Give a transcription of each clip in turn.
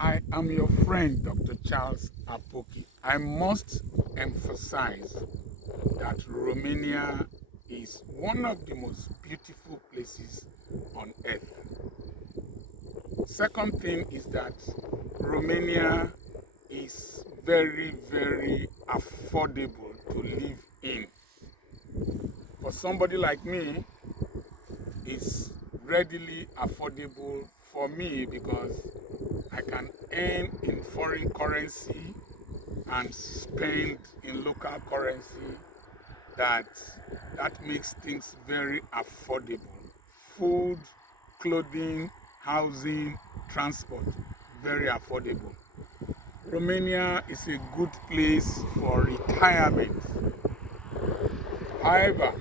I am your friend, Dr. Charles Apoki. I must emphasize that Romania is one of the most beautiful places on earth. Second thing is that Romania is very, very affordable to live in. For somebody like me, it's readily affordable for me because I can earn in foreign currency and spend in local currency. That makes things very affordable. Food, clothing, housing, transport, very affordable. Romania is a good place for retirement. However,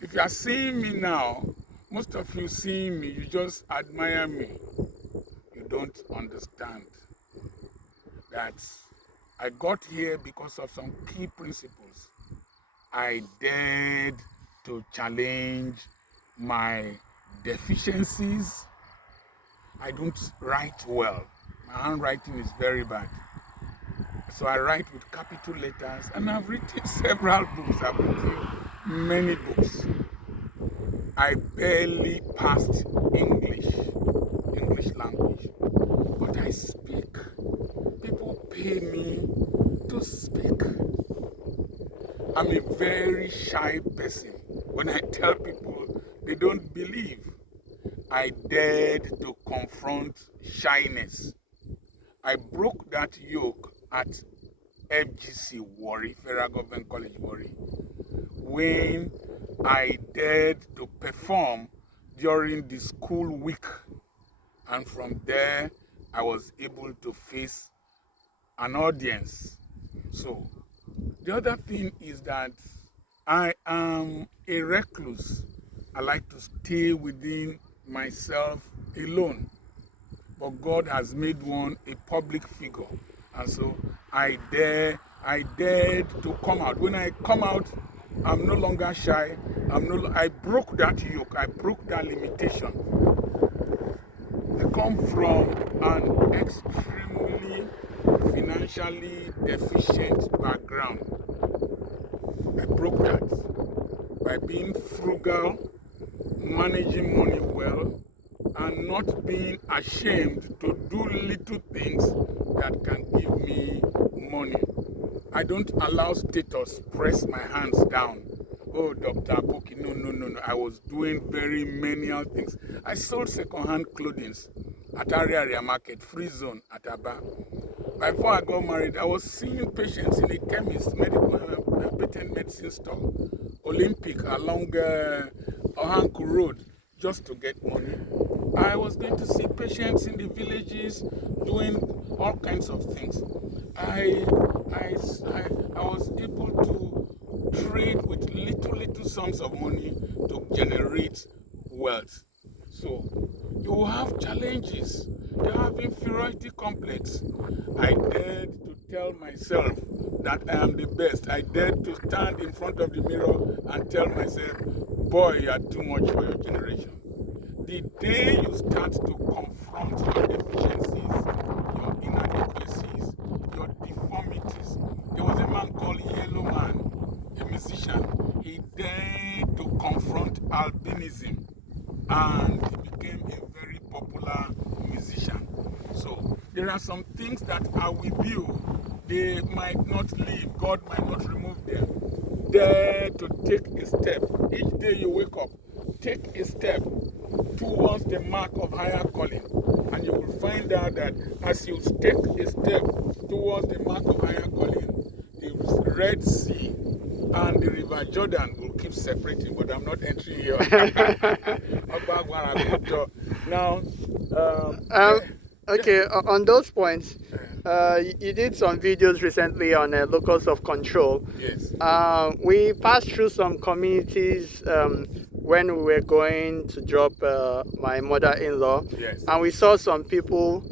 if you are seeing me now, most of you seeing me, you just admire me. You don't understand that I got here because of some key principles. I dared to challenge my deficiencies. I don't write well. My handwriting is very bad. So I write with capital letters, and I've written several books. I've written many books. I barely passed English language, but I speak. People pay me to speak. I'm a very shy person. When I tell people, they don't believe. I dared to confront shyness. I broke that yoke at FGC Warri, Federal Government College Warri, when I dared to perform during the school week. And from there, I was able to face an audience. So, the other thing is that I am a recluse. I like to stay within myself alone. But God has made one a public figure. And so I dared to come out. When I come out, I'm no longer shy. I broke that yoke. I broke that limitation. I come from an extremely financially deficient background. I broke that by being frugal, managing money well, and not being ashamed to do little things that can give me money. I don't allow status press my hands down. Oh, Dr. Apoki, no. I was doing very menial things. I sold second-hand clothing at Area Market, Free Zone at Aba. Before I got married, I was seeing patients in a chemist, patent medicine store, Olympic, along Ohanku Road, just to get money. I was going to see patients in the villages doing all kinds of things. I was able to trade with little sums of money to generate wealth. So you have challenges. You have inferiority complex. I dared to tell myself that I am the best. I dared to stand in front of the mirror and tell myself, boy, you are too much for your generation. The day you start to confront your deficiencies, your inadequacies, your deformities. There was a man called Yellow Man, a musician. He dared to confront albinism, and he became a very popular musician. So there are some things that are with you. They might not leave. God might not remove them. Dare to take a step. Each day you wake up, take a step towards the mark of higher calling, and you will find out that as you take a step towards the mark of higher calling, the Red Sea and the River Jordan will keep separating, but I'm not entering here. Now, okay, on those points, you did some videos recently on locus of control. Yes. We passed through some communities when we were going to drop my mother-in-law. Yes. And we saw some people,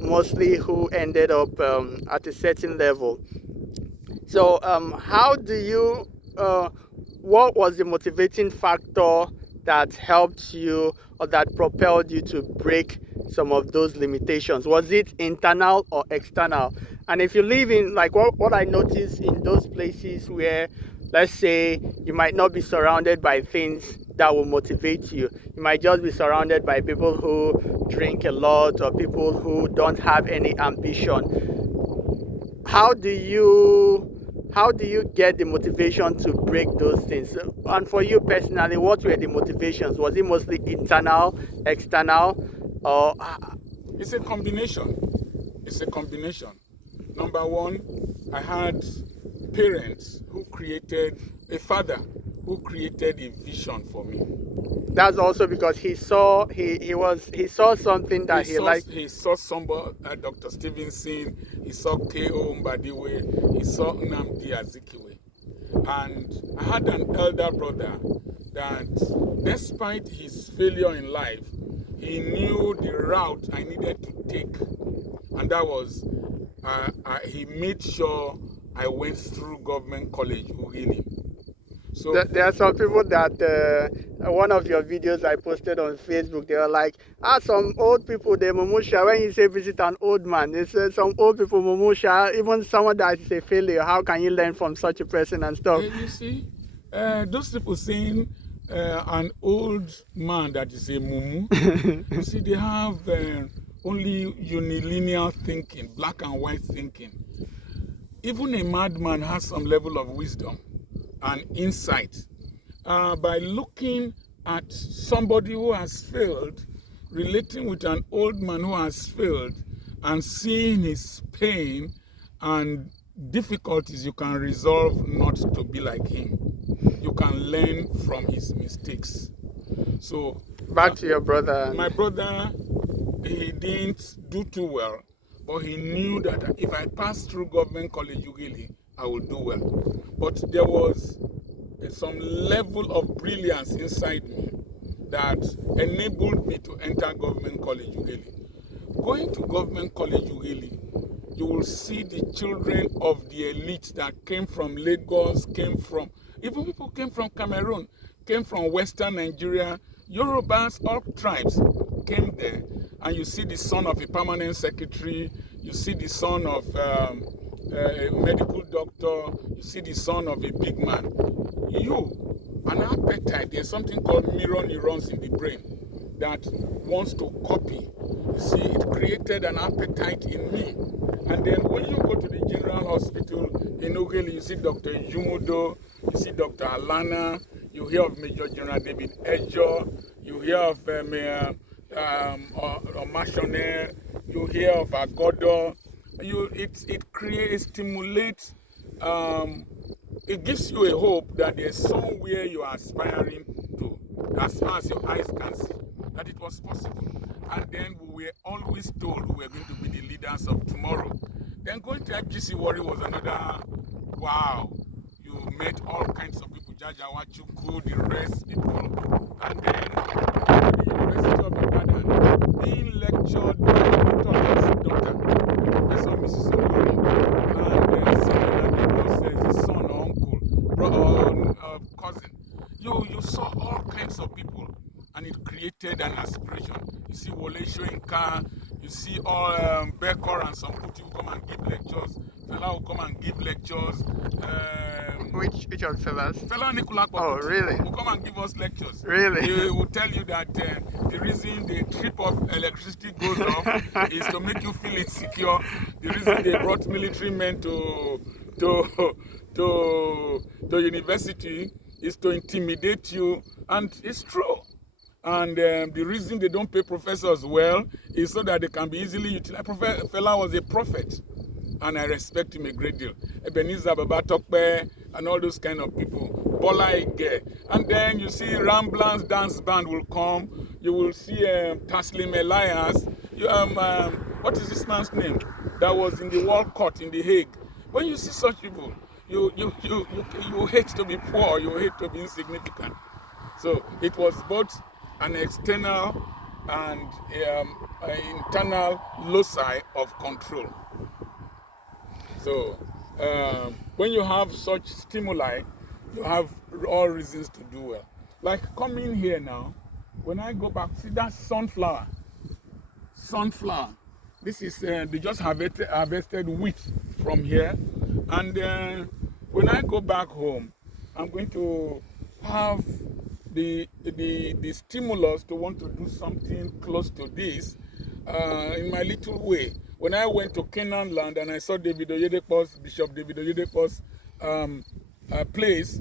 mostly who ended up at a certain level. So how do you, what was the motivating factor that helped you or that propelled you to break some of those limitations? Was it internal or external? And if you live in, like what I noticed in those places where, let's say, you might not be surrounded by things that will motivate you. You might just be surrounded by people who drink a lot or people who don't have any ambition. How do you get the motivation to break those things? And for you personally, what were the motivations? Was it mostly internal, external, or It's a combination. It's a combination. Number one, I had parents who created, a father who created a vision for me. that's also because he saw something that he liked? He saw somebody, Dr. Stevenson, he saw K.O. Mbadiwe, he saw Nnamdi Azikiwe. And I had an elder brother that, despite his failure in life, he knew the route I needed to take. And that was, he made sure I went through government college, Ugili. So There are some people that one of your videos I posted on Facebook, they were like, some old people, they mumusha. When you say visit an old man, they say some old people mumusha, even someone that is a failure. How can you learn from such a person and stuff? you see, those people saying an old man that is a mumu, you see, they have only unilinear thinking, black and white thinking. Even a madman has some level of wisdom and insight. By looking at somebody who has failed, relating with an old man who has failed, and seeing his pain and difficulties, you can resolve not to be like him. You can learn from his mistakes. So back to your brother. My brother, he didn't do too well, but he knew that if I passed through government college Ugili, I would do well. But there was some level of brilliance inside me that enabled me to enter government college Ugili. Going to government college Ugili, you will see the children of the elite that came from Lagos, even people came from Cameroon, came from Western Nigeria, Yorubas, all tribes came there. And you see the son of a permanent secretary, you see the son of a medical doctor, you see the son of a big man. An appetite, there's something called mirror neurons in the brain that wants to copy. You see, it created an appetite in me. And then when you go to the general hospital in Ogeli, you see Dr. Yumudo, you see Dr. Alana, you hear of Major General David Ejo, you hear of Mashone, you hear of Agodo. It stimulates, it gives you a hope that there's somewhere you are aspiring to, as far as your eyes can see, that it was possible. And then we were always told we were going to be the leaders of tomorrow. Then going to FGC Warri was another, wow, you met all kinds of people, Jaja Wachuku, the rest people. And then at the University of Ibadan, being lectured by Dr. Professor Mrs. Olori, and someone that was his son or uncle, cousin. You saw all kinds of people, and it created an aspiration. You see Wole Soyinka, you see all Becker and some people who come and give lectures, Fela will come and give lectures. Which of fellas? Fela Nicola Oh, really? will come and give us lectures. Really? He will tell you that the reason the trip of electricity goes off is to make you feel insecure. The reason they brought military men to university is to intimidate you, and it's true. And the reason they don't pay professors well is so that they can be easily utilized. Fela was a prophet, and I respect him a great deal. Ebenezer Baba Tokpe and all those kind of people. Bola Ige. And then you see Ramblance Dance Band will come. You will see Taslim Elias. What is this man's name? That was in the World Court in The Hague. When you see such people, you hate to be poor, you hate to be insignificant. So it was both an external and internal loci of control. So when you have such stimuli, you have all reasons to do well. Like coming here now, when I go back, see that sunflower. Sunflower. This is they just harvested wheat from here, and when I go back home, I'm going to have the stimulus to want to do something close to this in my little way. When I went to Canaan land and I saw Bishop David Oyedepo's place,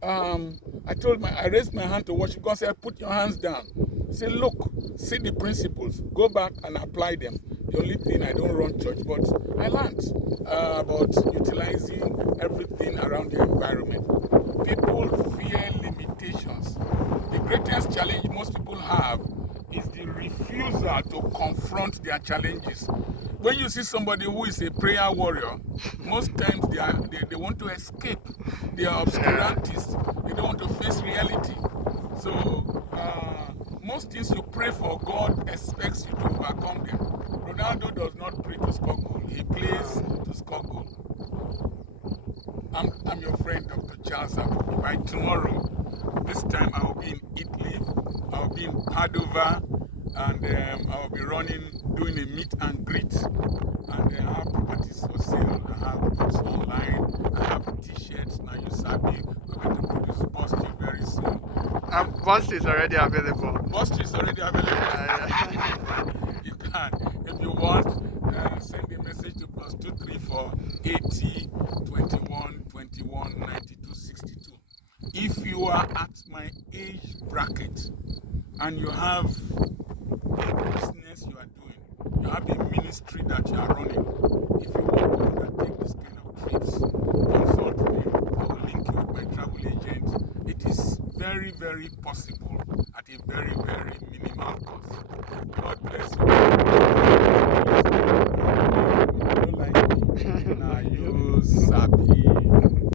I raised my hand to worship. God said, put your hands down. He said, look, see the principles, go back and apply them. The only thing, I don't run church, but I learned about utilizing everything around the environment. People fear limitations. The greatest challenge most people have is the refusal to confront their challenges. When you see somebody who is a prayer warrior, most times they want to escape. They are obscurantists. They don't want to face reality. So most things you pray for, God expects you to overcome them. Ronaldo does not pray to score goal. He plays to score goal. I'm your friend, Dr. Charles Apoki. By tomorrow, this time I will be in Italy, I will be in Padova, and I will be doing a meet and greet. And I have properties for sale, I have books online, I have t-shirts. Now you sabi, we're going to produce Bust very soon. Bust is already available. Bust is already available. You can, if you want, send a message to +234 80 21 21 92 62. If you are at my age bracket and you have a business you are doing, you have a ministry that you are running, if you want to undertake this kind of trips, consult me. I will link you with my travel agent. It is very, very possible at a very, very minimal cost. God bless you. You don't like me. Now you sabi.